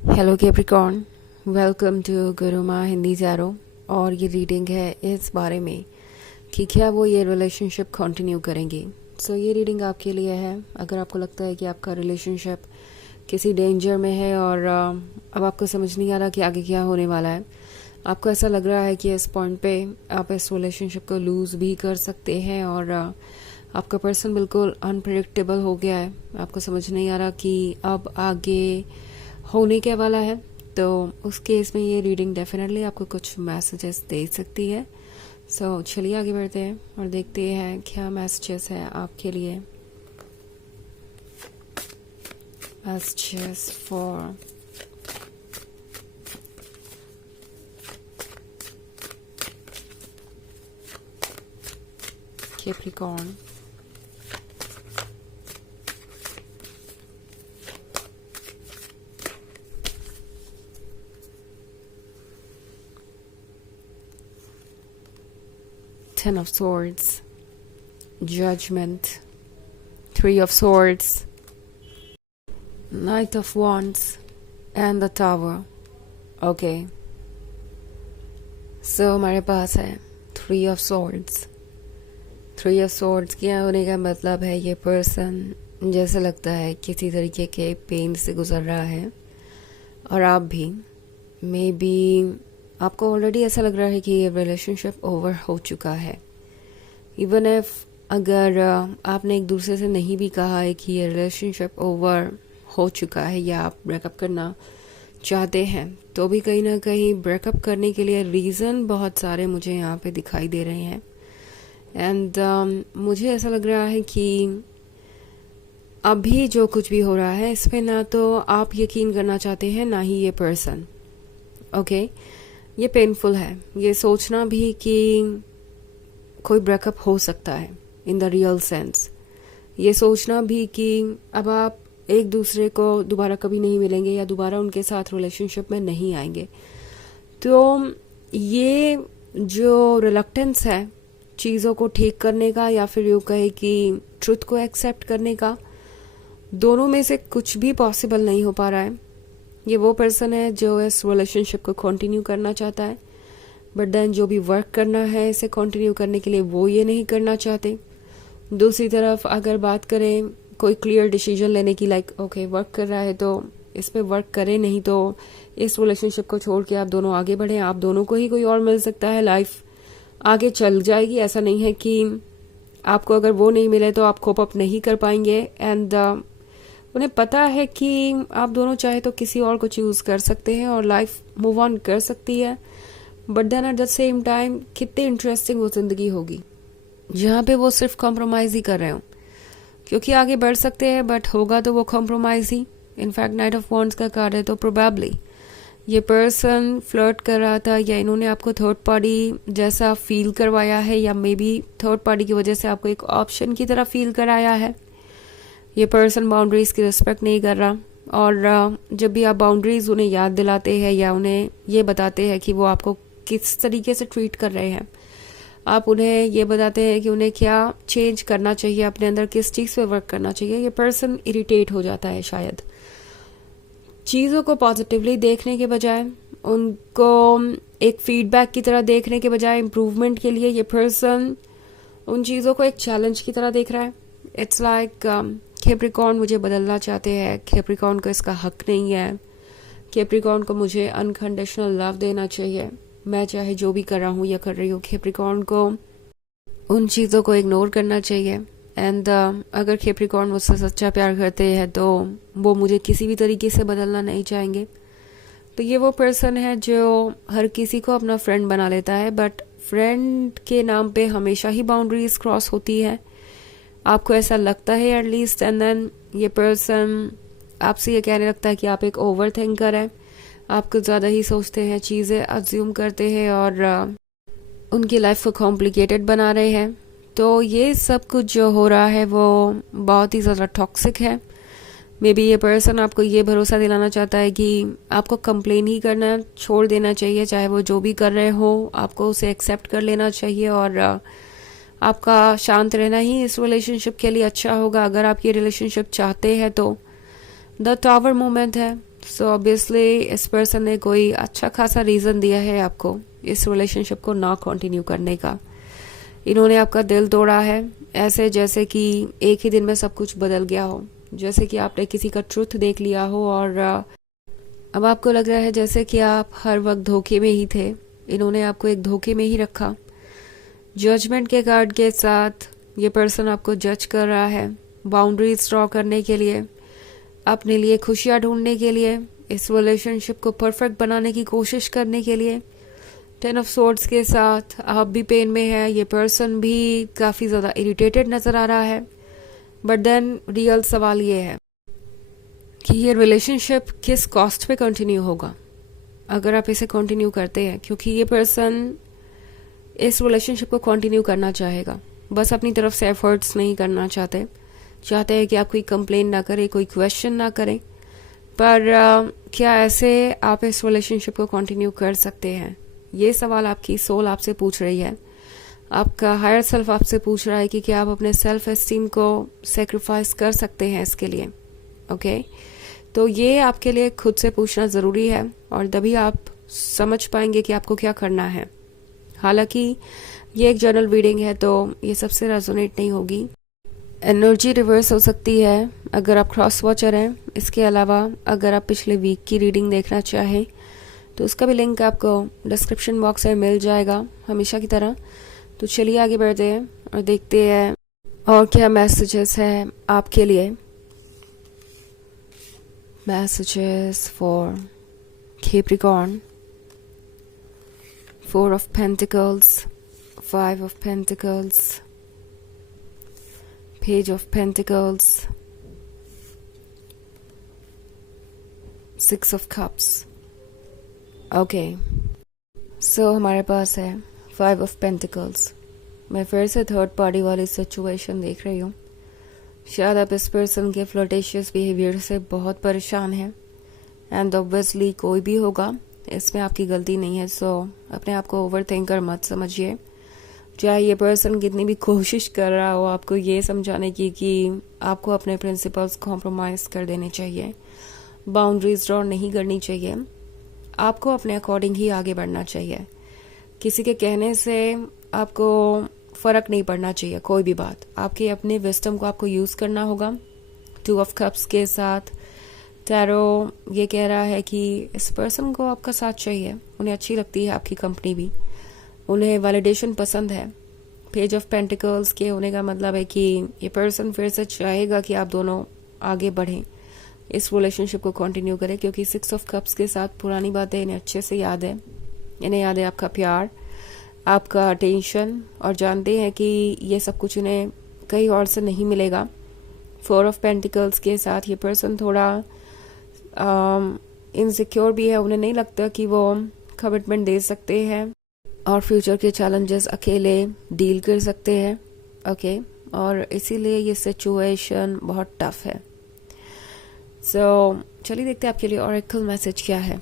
Hello Capricorn, welcome to Gurumaa Hindi ज़ारो। और ये रीडिंग है इस बारे में कि क्या वो ये रिलेशनशिप कंटिन्यू करेंगे। ये रीडिंग आपके लिए है। अगर आपको लगता है कि आपका रिलेशनशिप किसी डेंजर में है और अब आपको समझ नहीं आ रहा कि आगे क्या होने वाला है, आपको ऐसा लग रहा है कि इस पॉइंट पे आप इस रिलेशनशिप को लूज़ भी कर सकते हैं और आपका पर्सन बिल्कुल अनप्रेडिक्टेबल हो गया है, आपको समझ नहीं आ रहा कि अब आगे होने क्या वाला है, तो उस केस में ये रीडिंग डेफिनेटली आपको कुछ मैसेजेस दे सकती है। चलिए आगे बढ़ते हैं और देखते हैं क्या मैसेजेस है आपके लिए। Messages for Capricorn. Ten of Swords, Judgment, Three of Swords, Knight of Wands, and the Tower. Okay. हमारे पास है Three of Swords. Three of Swords क्या होने का मतलब है, ये पर्सन जैसा लगता है किसी तरीके के पेन से गुजर रहा है और आप भी मे बी आपको ऑलरेडी ऐसा लग रहा है कि ये रिलेशनशिप ओवर हो चुका है। इवन इफ अगर आपने एक दूसरे से नहीं भी कहा है कि ये रिलेशनशिप ओवर हो चुका है या आप ब्रेकअप करना चाहते हैं, तो भी कहीं ना कहीं ब्रेकअप करने के लिए रीज़न बहुत सारे मुझे यहाँ पे दिखाई दे रहे हैं। एंड मुझे ऐसा लग रहा है कि अभी जो कुछ भी हो रहा है इस पे ना तो आप यकीन करना चाहते हैं ना ही ये पर्सन। ओके, ये पेनफुल है ये सोचना भी कि कोई ब्रेकअप हो सकता है इन द रियल सेंस। ये सोचना भी कि अब आप एक दूसरे को दोबारा कभी नहीं मिलेंगे या दोबारा उनके साथ रिलेशनशिप में नहीं आएंगे। तो ये जो रिलक्टेंस है चीज़ों को ठीक करने का या फिर यूँ कहे कि ट्रुथ को एक्सेप्ट करने का, दोनों में से कुछ भी पॉसिबल नहीं हो पा रहा है। ये वो पर्सन है जो इस रिलेशनशिप को कंटिन्यू करना चाहता है, बट देन जो भी वर्क करना है इसे कंटिन्यू करने के लिए वो ये नहीं करना चाहते। दूसरी तरफ अगर बात करें कोई क्लियर डिसीजन लेने की, लाइक ओके वर्क कर रहा है तो इस पे वर्क करें, नहीं तो इस रिलेशनशिप को छोड़ के आप दोनों आगे बढ़े। आप दोनों को ही कोई और मिल सकता है, लाइफ आगे चल जाएगी। ऐसा नहीं है कि आपको अगर वो नहीं मिले तो आप कोप अप नहीं कर पाएंगे। एंड उन्हें पता है कि आप दोनों चाहे तो किसी और को चूज कर सकते हैं और लाइफ मूव ऑन कर सकती है, but then at the same time कितनी इंटरेस्टिंग वो जिंदगी होगी जहाँ पे वो सिर्फ कॉम्प्रोमाइज ही कर रहे हो, क्योंकि आगे बढ़ सकते हैं बट होगा तो वो compromise he. In fact night of wands का कार्ड है, तो प्रोबेबली ये पर्सन फ्लर्ट कर रहा था या इन्होंने आपको थर्ड पार्टी जैसा फील करवाया है, या मे बी थर्ड पार्टी की वजह से आपको एक ऑप्शन की तरह फील कराया है। ये पर्सन बाउंड्रीज की रिस्पेक्ट नहीं कर रहा, और जब भी आप बाउंड्रीज उन्हें याद दिलाते हैं या उन्हें ये बताते हैं कि वो आपको किस तरीके से ट्रीट कर रहे हैं, आप उन्हें ये बताते हैं कि उन्हें क्या चेंज करना चाहिए, अपने अंदर किस चीज़ पे वर्क करना चाहिए, ये पर्सन इरिटेट हो जाता है शायद। चीज़ों को पॉजिटिवली देखने के बजाय, उनको एक फीडबैक की तरह देखने के बजाय, इम्प्रूवमेंट के लिए ये पर्सन उन चीज़ों को एक चैलेंज की तरह देख रहा है। इट्स लाइक कैप्रिकॉर्न मुझे बदलना चाहते हैं, कैप्रिकॉर्न को इसका हक नहीं है, कैप्रिकॉर्न को मुझे अनकंडीशनल लव देना चाहिए, मैं चाहे जो भी कर रहा हूँ या कर रही हूँ। कैप्रिकॉर्न को उन चीज़ों को इग्नोर करना चाहिए। एंड अगर कैप्रिकॉर्न मुझसे सच्चा प्यार करते हैं तो वो मुझे किसी भी तरीके से बदलना नहीं चाहेंगे। तो ये वो पर्सन है जो हर किसी को अपना फ्रेंड बना लेता है, बट फ्रेंड के नाम पे हमेशा ही बाउंड्रीज क्रॉस होती है, आपको ऐसा लगता है एटलीस्ट। एंड देन ये पर्सन आपसे ये कहने लगता है कि आप एक ओवर थिंकर है, आप कुछ ज़्यादा ही सोचते हैं, चीज़ें अज्यूम करते हैं और उनकी लाइफ को कॉम्प्लिकेटेड बना रहे हैं। तो ये सब कुछ जो हो रहा है वो बहुत ही ज़्यादा टॉक्सिक है। मे बी ये पर्सन आपको ये भरोसा दिलाना चाहता है कि आपको कंप्लेन ही करना छोड़ देना चाहिए, चाहे वो जो भी कर रहे हो आपको उसे एक्सेप्ट कर लेना चाहिए, और आपका शांत रहना ही इस रिलेशनशिप के लिए अच्छा होगा। अगर आप ये रिलेशनशिप चाहते हैं तो द टावर मोमेंट है, सो ऑब्वियसली इस पर्सन ने कोई अच्छा खासा रीज़न दिया है आपको इस रिलेशनशिप को ना कंटिन्यू करने का। इन्होंने आपका दिल तोड़ा है, ऐसे जैसे कि एक ही दिन में सब कुछ बदल गया हो, जैसे कि आपने किसी का ट्रुथ देख लिया हो और अब आपको लग रहा है जैसे कि आप हर वक्त धोखे में ही थे। इन्होंने आपको एक धोखे में ही रखा। जजमेंट के कार्ड के साथ ये पर्सन आपको जज कर रहा है, बाउंड्रीज ड्रॉ करने के लिए, अपने लिए खुशियाँ ढूंढने के लिए, इस रिलेशनशिप को परफेक्ट बनाने की कोशिश करने के लिए। 10 ऑफ सोर्ड्स के साथ आप भी पेन में है, ये पर्सन भी काफ़ी ज़्यादा इरिटेटेड नज़र आ रहा है। बट देन रियल सवाल ये है कि ये रिलेशनशिप किस कॉस्ट पे कंटिन्यू होगा अगर आप इसे कंटिन्यू करते हैं, क्योंकि ये पर्सन इस रिलेशनशिप को कंटिन्यू करना चाहेगा, बस अपनी तरफ से एफर्ट्स नहीं करना चाहते हैं कि आप कोई कंप्लेन ना करें, कोई क्वेश्चन ना करें। पर क्या ऐसे आप इस रिलेशनशिप को कंटिन्यू कर सकते हैं? ये सवाल आपकी सोल आपसे पूछ रही है। आपका हायर सेल्फ आपसे पूछ रहा है कि क्या आप अपने सेल्फ एस्टीम को सेक्रीफाइस कर सकते हैं इसके लिए। ओके, तो ये आपके लिए खुद से पूछना ज़रूरी है और तभी आप समझ पाएंगे कि आपको क्या करना है। हालांकि ये एक जनरल रीडिंग है तो ये सबसे रेजोनेट नहीं होगी। एनर्जी रिवर्स हो सकती है अगर आप क्रॉस वॉचर हैं। इसके अलावा अगर आप पिछले वीक की रीडिंग देखना चाहें तो उसका भी लिंक आपको डिस्क्रिप्शन बॉक्स में मिल जाएगा हमेशा की तरह। तो चलिए आगे बढ़ते हैं और देखते हैं और क्या मैसेजेस हैं आपके लिए। Messages for Capricorn, 4 of Pentacles, 5 of Pentacles, Page of Pentacles, 6 of Cups। Okay, सो हमारे पास है 5 of Pentacles। मैं फिर से थर्ड पार्टी वाली सिचुएशन देख रही हूँ। शायद आप इस पर्सन के फ्लर्टेशियस बिहेवियर से बहुत परेशान हैं एंड ऑब्वियसली कोई भी होगा, इसमें आपकी गलती नहीं है। सो अपने आप को ओवर थिंकर मत समझिए। चाहे ये पर्सन कितनी भी कोशिश कर रहा हो आपको ये समझाने की कि आपको अपने प्रिंसिपल्स कॉम्प्रोमाइज़ कर देने चाहिए, बाउंड्रीज ड्रॉ नहीं करनी चाहिए, आपको अपने अकॉर्डिंग ही आगे बढ़ना चाहिए। किसी के कहने से आपको फ़र्क नहीं पड़ना चाहिए कोई भी बात। आपके अपने विस्डम को आपको यूज़ करना होगा। 2 of Cups के साथ टैरो ये कह रहा है कि इस पर्सन को आपका साथ चाहिए, उन्हें अच्छी लगती है आपकी कंपनी भी, उन्हें वैलिडेशन पसंद है। पेज ऑफ पेंटिकल्स के होने का मतलब है कि ये पर्सन फिर से चाहेगा कि आप दोनों आगे बढ़ें, इस रिलेशनशिप को कंटिन्यू करें, क्योंकि 6 of Cups के साथ पुरानी बातें इन्हें अच्छे से याद है। इन्हें याद है आपका प्यार, आपका अटेंशन, और जानते हैं कि ये सब कुछ इन्हें कहीं और से नहीं मिलेगा। 4 of Pentacles के साथ ये पर्सन थोड़ा इनसिक्योर भी है, उन्हें नहीं लगता कि वो कमिटमेंट दे सकते हैं और फ्यूचर के चैलेंजेस अकेले डील कर सकते हैं। ओके, और इसीलिए ये सिचुएशन बहुत टफ है। सो चलिए देखते हैं आपके लिए ऑरेकल मैसेज क्या है।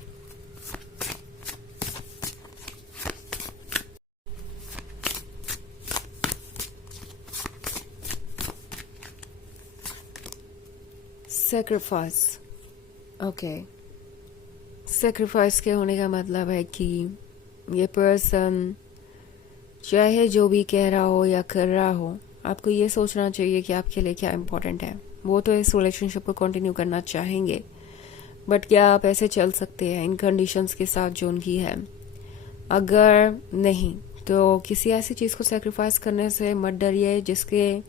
सैक्रिफाइस। ओके, सैक्रिफाइस के होने का मतलब है कि ये पर्सन चाहे जो भी कह रहा हो या कर रहा हो, आपको ये सोचना चाहिए कि आपके लिए क्या इम्पोर्टेंट है। वो तो इस रिलेशनशिप को कंटिन्यू करना चाहेंगे, बट क्या आप ऐसे चल सकते हैं इन कंडीशंस के साथ जो उनकी है? अगर नहीं तो किसी ऐसी चीज़ को सैक्रिफाइस करने से मत डरिए जिसके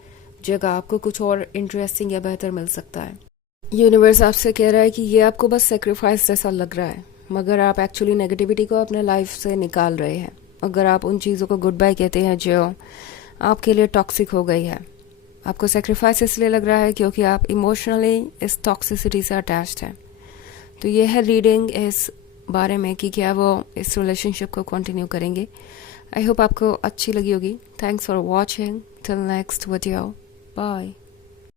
जगह आपको कुछ और इंटरेस्टिंग या बेहतर मिल सकता है। यूनिवर्स आपसे कह रहा है कि ये आपको बस सैक्रिफाइस जैसा लग रहा है, मगर आप एक्चुअली नेगेटिविटी को अपने लाइफ से निकाल रहे हैं। अगर आप उन चीज़ों को गुड बाय कहते हैं जो आपके लिए टॉक्सिक हो गई है, आपको सैक्रिफाइस इसलिए लग रहा है क्योंकि आप इमोशनली इस टॉक्सिसिटी से अटैच्ड हैं। तो ये है रीडिंग इस बारे में कि क्या वो इस रिलेशनशिप को कंटिन्यू करेंगे। आई होप आपको अच्छी लगी होगी। Thanks for watching. Till next video, bye.